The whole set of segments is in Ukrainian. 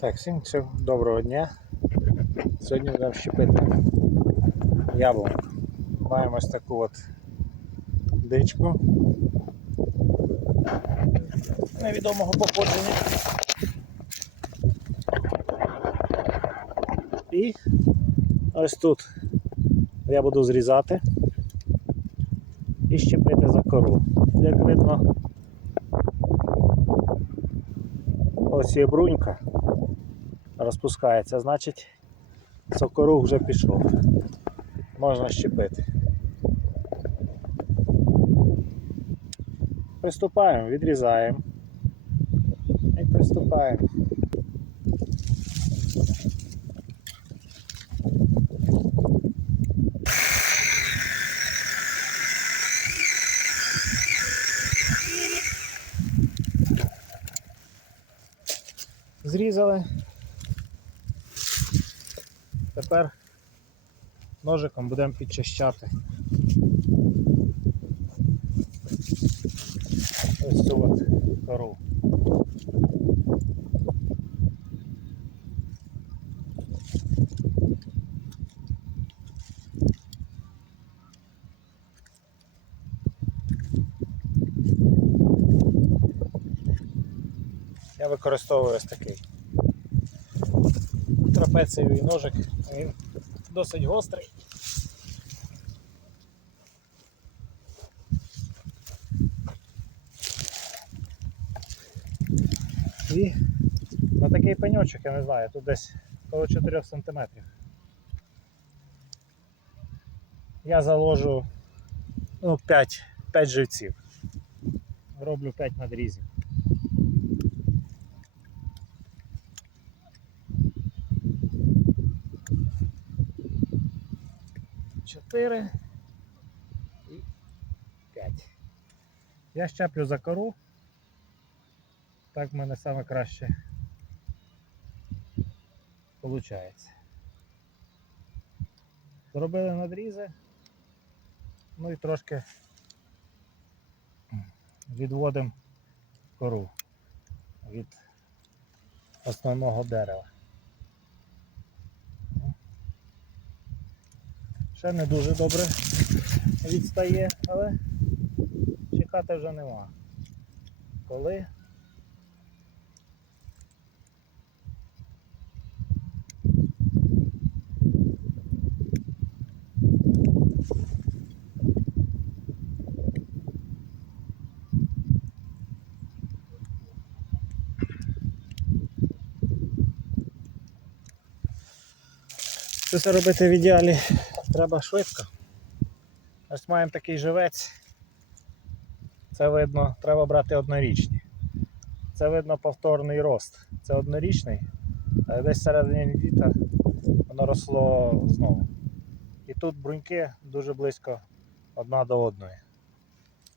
Так, всім доброго дня. Сьогодні будемо щепити яблунку. Маємо ось таку от дичку невідомого походження. І ось тут я буду зрізати і щепити за кору. Як видно, ось є брунька розпускається, значить сокорух вже пішов. Можна щепити. Приступаємо, відрізаємо і приступаємо. Зрізали. Тепер ножиком будемо підчищати ось цю от кору. Я використовую ось такий трапецієвий ножик, він досить гострий. І на такий пеньочок, я не знаю, тут десь коло 4 см. Я заложу ну, 5, 5 живців. Роблю 5 надрізів. Чотири і п'ять. Я щеплю за кору. Так в мене саме краще виходить. Зробили надрізи, ну і трошки відводимо кору від основного дерева. Ще не дуже добре відстає, але чекати вже нема. Коли? Це робити в ідеалі треба швидко. Ось маємо такий живець. Це видно, треба брати однорічні. Це видно повторний рост. Це однорічний, а десь середині літа воно росло знову. І тут бруньки дуже близько одна до одної.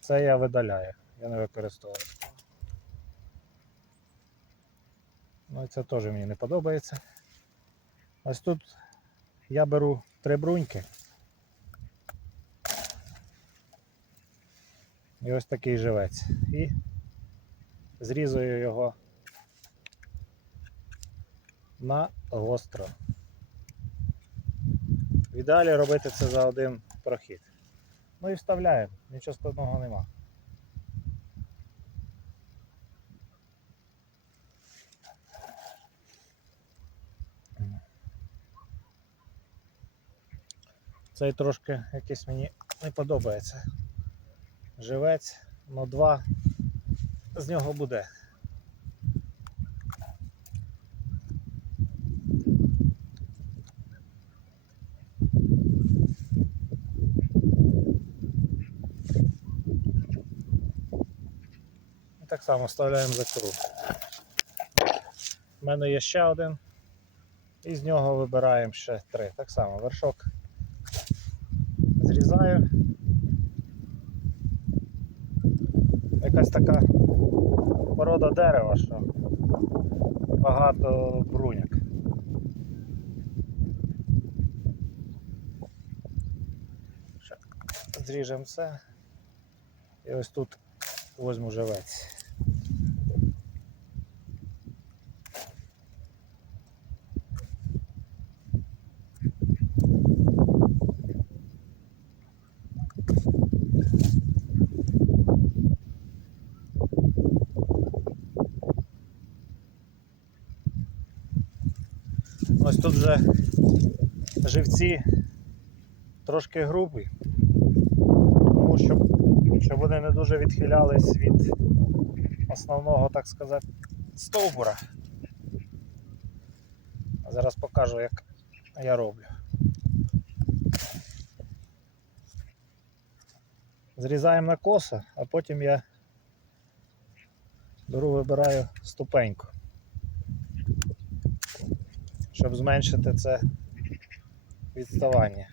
Це я видаляю, я не використовую. Ну і це теж мені не подобається. Ось тут я беру три бруньки. І ось такий живець. І зрізую його на гостро. В ідеалі робити це за один прохід. Ну і вставляємо, нічого складного нема. Цей трошки якийсь мені не подобається. Живець, но два з нього буде. І так само вставляємо за круг. У мене є ще один. І з нього вибираємо ще три. Так само вершок зрізаю. Якась така порода дерева, що багато бруняк. Зріжемо це. І ось тут возьму живець. Ось тут вже живці трошки грубі, тому щоб, щоб вони не дуже відхилялись від основного, так сказати, стовбура. Зараз покажу, як я роблю. Зрізаємо на косо, а потім я беру, вибираю ступеньку, щоб зменшити це відставання.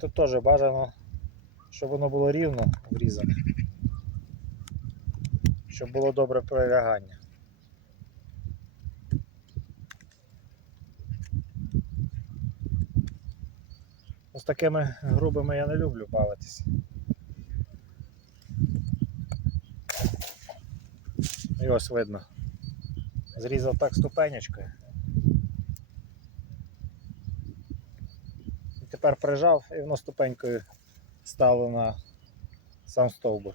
Тут теж бажано, щоб воно було рівно врізане, щоб було добре прилягання. З такими грубими я не люблю бавитися. І ось видно. Зрізав так ступенечкою. І тепер прижав і воно ступенькою стало на сам стовбур.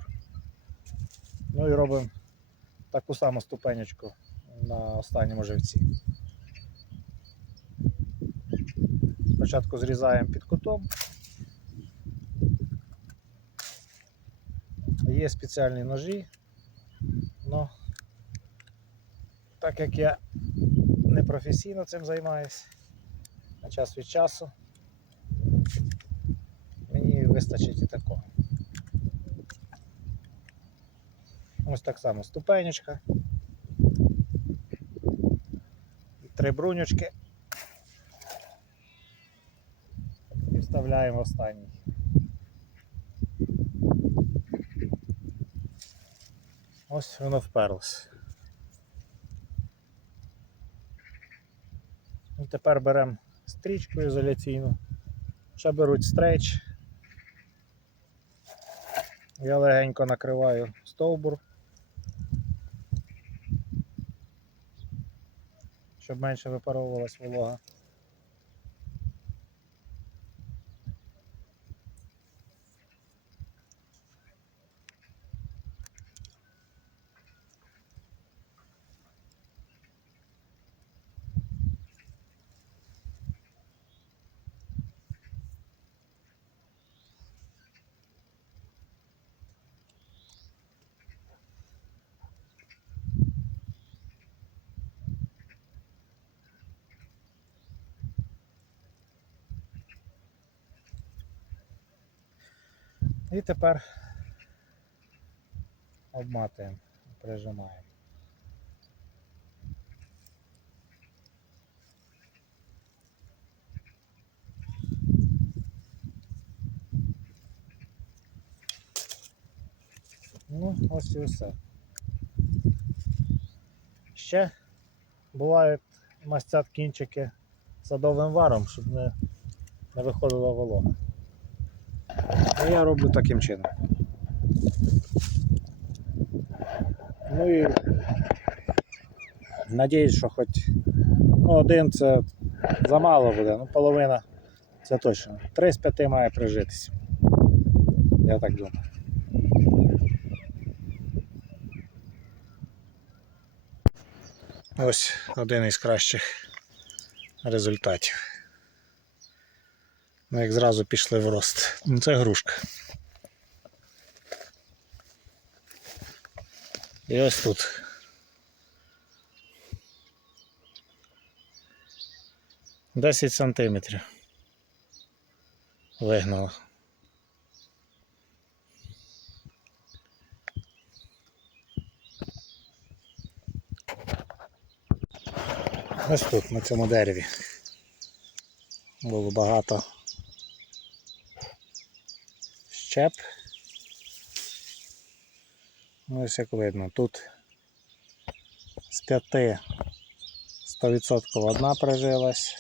Ну і робимо таку саму ступенечку на останньому живці. Спочатку зрізаємо під кутом. Є спеціальні ножі, але так як я не професійно цим займаюся, на час від часу мені вистачить і такого. Ось так само ступенечка. Три брунючки. І вставляємо останній. Ось воно вперлося. І тепер беремо стрічку ізоляційну. Ще беруть стрейч. Я легенько накриваю стовбур, щоб менше випаровувалась волога. І тепер обматуємо, прижимаємо. Ну, ось і все. Ще бувають мастять кінчики садовим варом, щоб не, не виходила волога. Ну, я роблю таким чином. Ну і надіюсь, що хоч ну, один це замало буде, ну половина це точно. Три з п'яти має прижитися. Я так думаю. Ось один із кращих результатів. Ну, як зразу пішли в рост. Ну, це грушка. І ось тут. Десять сантиметрів. Вигнала. Ось тут, на цьому дереві. Було багато щеп. Ось як видно, тут з п'яти 100% одна прижилась,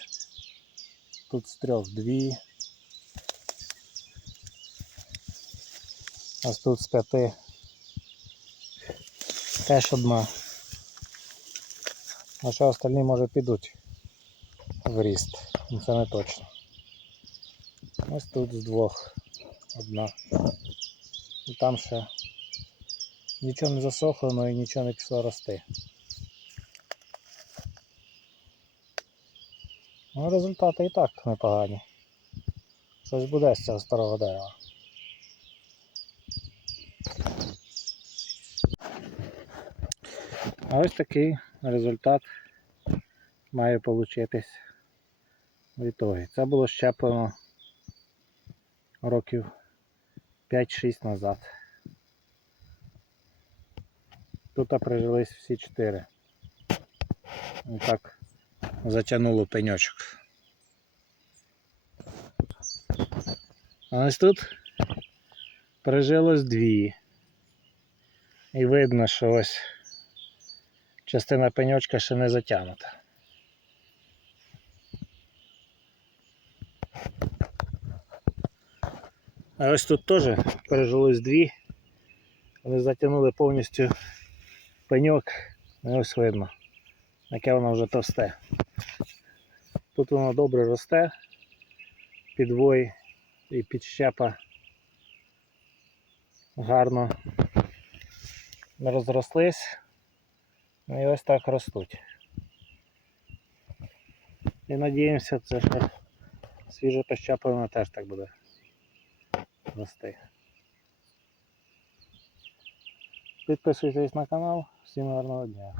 тут з трьох дві. Ось тут з п'яти теж одна. А що остальні може підуть в ріст. Це не точно. Ось тут з двох одна. І там ще нічого не засохло, але і нічого не пішло рости. Ну, результати і так непогані. Щось буде з цього старого дерева. А ось такий результат має получитись в ітогі. Це було щеплено років 5-6 назад. Тут прижились всі чотири. І так затягнуло пеньочок. А ось тут прижилось дві. І видно, що ось частина пеньочка ще не затягнута. А ось тут теж пережилось дві. Вони затягнули повністю пеньок. І ось видно, яке воно вже товсте. Тут воно добре росте, підвой і підщепа гарно розрослись. Ну і ось так ростуть. І надіємося, це свіже пощеплено теж так буде рости. Підписуйтесь на канал. Всім гарного дня.